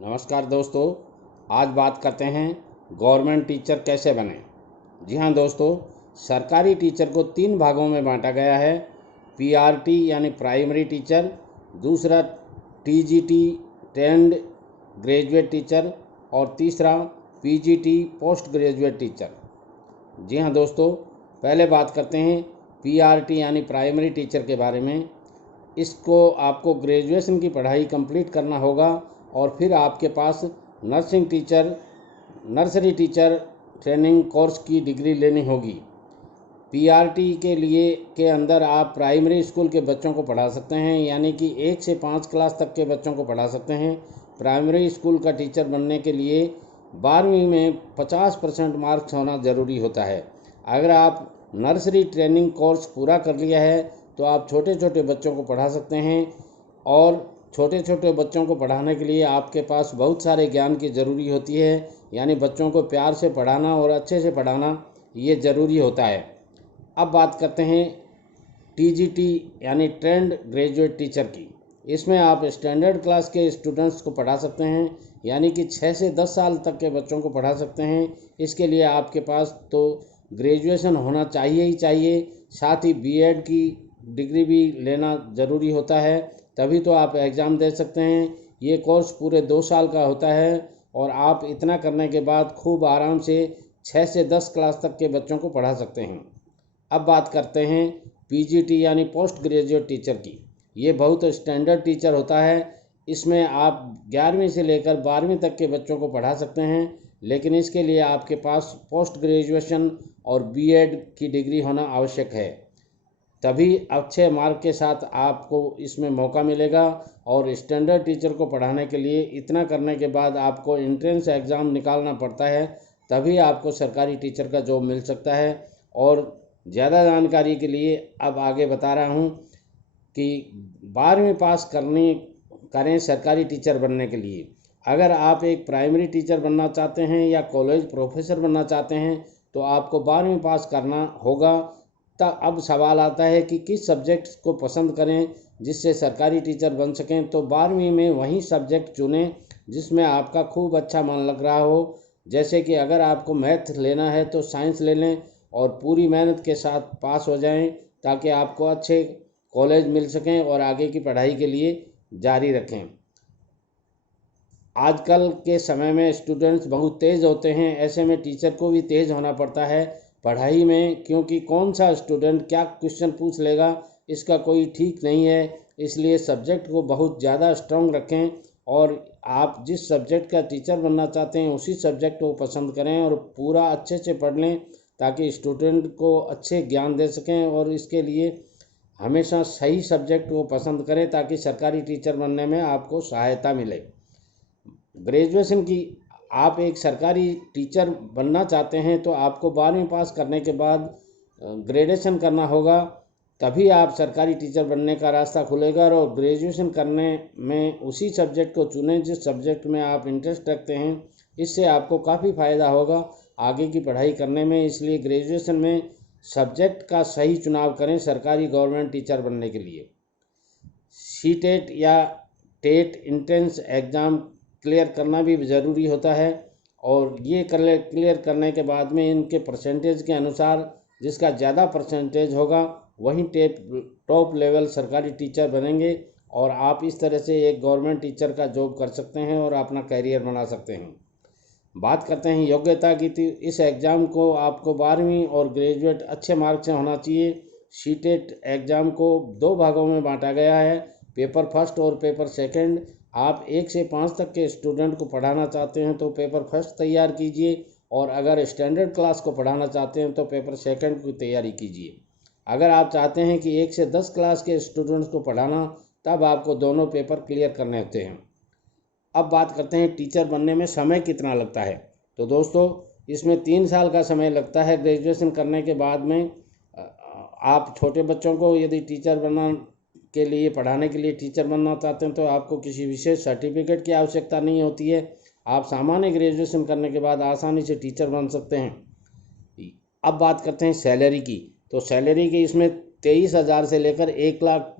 नमस्कार दोस्तों, आज बात करते हैं गवर्नमेंट टीचर कैसे बने। जी हाँ दोस्तों, सरकारी टीचर को 3 भागों में बांटा गया है। पीआरटी यानी प्राइमरी टीचर, दूसरा टीजीटी ट्रेंड ग्रेजुएट टीचर और तीसरा पीजीटी पोस्ट ग्रेजुएट टीचर। जी हाँ दोस्तों, पहले बात करते हैं पीआरटी यानी प्राइमरी टीचर के बारे में। इसको आपको ग्रेजुएशन की पढ़ाई कंप्लीट करना होगा और फिर आपके पास नर्सरी टीचर ट्रेनिंग कोर्स की डिग्री लेनी होगी। पीआरटी के अंदर आप प्राइमरी स्कूल के बच्चों को पढ़ा सकते हैं, यानी कि 1 से 5 क्लास तक के बच्चों को पढ़ा सकते हैं। प्राइमरी स्कूल का टीचर बनने के लिए 12वीं में 50% मार्क्स होना ज़रूरी होता है। अगर आप नर्सरी ट्रेनिंग कोर्स पूरा कर लिया है तो आप छोटे छोटे बच्चों को पढ़ा सकते हैं, और छोटे छोटे बच्चों को पढ़ाने के लिए आपके पास बहुत सारे ज्ञान की ज़रूरी होती है, यानी बच्चों को प्यार से पढ़ाना और अच्छे से पढ़ाना ये ज़रूरी होता है। अब बात करते हैं टीजीटी यानी ट्रेंड ग्रेजुएट टीचर की। इसमें आप स्टैंडर्ड क्लास के स्टूडेंट्स को पढ़ा सकते हैं, यानी कि 6 से 10 साल तक के बच्चों को पढ़ा सकते हैं। इसके लिए आपके पास तो ग्रेजुएशन होना चाहिए ही चाहिए, साथ ही बीएड की डिग्री भी लेना ज़रूरी होता है, तभी तो आप एग्ज़ाम दे सकते हैं। ये कोर्स पूरे 2 साल का होता है और आप इतना करने के बाद खूब आराम से 6 से 10 क्लास तक के बच्चों को पढ़ा सकते हैं। अब बात करते हैं पीजीटी यानी पोस्ट ग्रेजुएट टीचर की। ये बहुत स्टैंडर्ड टीचर होता है। इसमें आप 11वीं से लेकर 12वीं तक के बच्चों को पढ़ा सकते हैं, लेकिन इसके लिए आपके पास पोस्ट ग्रेजुएशन और बीएड की डिग्री होना आवश्यक है, तभी अच्छे मार्क के साथ आपको इसमें मौका मिलेगा। और स्टैंडर्ड टीचर को पढ़ाने के लिए इतना करने के बाद आपको एंट्रेंस एग्ज़ाम निकालना पड़ता है, तभी आपको सरकारी टीचर का जॉब मिल सकता है। और ज़्यादा जानकारी के लिए अब आगे बता रहा हूँ कि 12वीं पास करें सरकारी टीचर बनने के लिए। अगर आप एक प्राइमरी टीचर बनना चाहते हैं या कॉलेज प्रोफेसर बनना चाहते हैं तो आपको 12वीं पास करना होगा। तब अब सवाल आता है कि किस सब्जेक्ट को पसंद करें जिससे सरकारी टीचर बन सकें। तो 12वीं में वही सब्जेक्ट चुनें जिसमें आपका खूब अच्छा मन लग रहा हो। जैसे कि अगर आपको मैथ लेना है तो साइंस ले लें और पूरी मेहनत के साथ पास हो जाएं, ताकि आपको अच्छे कॉलेज मिल सकें और आगे की पढ़ाई के लिए जारी रखें। आजकल के समय में स्टूडेंट्स बहुत तेज़ होते हैं, ऐसे में टीचर को भी तेज़ होना पड़ता है पढ़ाई में, क्योंकि कौन सा स्टूडेंट क्या क्वेश्चन पूछ लेगा इसका कोई ठीक नहीं है। इसलिए सब्जेक्ट को बहुत ज़्यादा स्ट्रांग रखें और आप जिस सब्जेक्ट का टीचर बनना चाहते हैं उसी सब्जेक्ट को पसंद करें और पूरा अच्छे से पढ़ लें, ताकि स्टूडेंट को अच्छे ज्ञान दे सकें। और इसके लिए हमेशा सही सब्जेक्ट को पसंद करें ताकि सरकारी टीचर बनने में आपको सहायता मिले। ग्रेजुएशन की आप एक सरकारी टीचर बनना चाहते हैं तो आपको 12वीं पास करने के बाद ग्रेजुएशन करना होगा, तभी आप सरकारी टीचर बनने का रास्ता खुलेगा। और ग्रेजुएशन करने में उसी सब्जेक्ट को चुनें जिस सब्जेक्ट में आप इंटरेस्ट रखते हैं, इससे आपको काफ़ी फ़ायदा होगा आगे की पढ़ाई करने में। इसलिए ग्रेजुएशन में सब्जेक्ट का सही चुनाव करें सरकारी गवर्नमेंट टीचर बनने के लिए। सीटेट या टेट एंट्रेंस एग्ज़ाम क्लियर करना भी ज़रूरी होता है, और ये क्लियर करने के बाद में इनके परसेंटेज के अनुसार जिसका ज़्यादा परसेंटेज होगा वही टॉप लेवल सरकारी टीचर बनेंगे, और आप इस तरह से एक गवर्नमेंट टीचर का जॉब कर सकते हैं और अपना करियर बना सकते हैं। बात करते हैं योग्यता की। इस एग्ज़ाम को आपको 12वीं और ग्रेजुएट अच्छे मार्क्स से होना चाहिए। सीटेट एग्ज़ाम को 2 भागों में बांटा गया है, पेपर फर्स्ट और पेपर सेकंड। आप 1 से 5 तक के स्टूडेंट को पढ़ाना चाहते हैं तो पेपर फर्स्ट तैयार कीजिए, और अगर स्टैंडर्ड क्लास को पढ़ाना चाहते हैं तो पेपर सेकंड की तैयारी कीजिए। अगर आप चाहते हैं कि 1 से 10 क्लास के स्टूडेंट्स को पढ़ाना, तब आपको दोनों पेपर क्लियर करने होते हैं। अब बात करते हैं टीचर बनने में समय कितना लगता है। तो दोस्तों, इसमें 3 साल का समय लगता है। ग्रेजुएशन करने के बाद में आप छोटे बच्चों को यदि टीचर बनना के लिए पढ़ाने के लिए टीचर बनना चाहते हैं तो आपको किसी विशेष सर्टिफिकेट की आवश्यकता नहीं होती है। आप सामान्य ग्रेजुएशन करने के बाद आसानी से टीचर बन सकते हैं। अब बात करते हैं सैलरी की। तो सैलरी की इसमें 23,000 से लेकर 1 लाख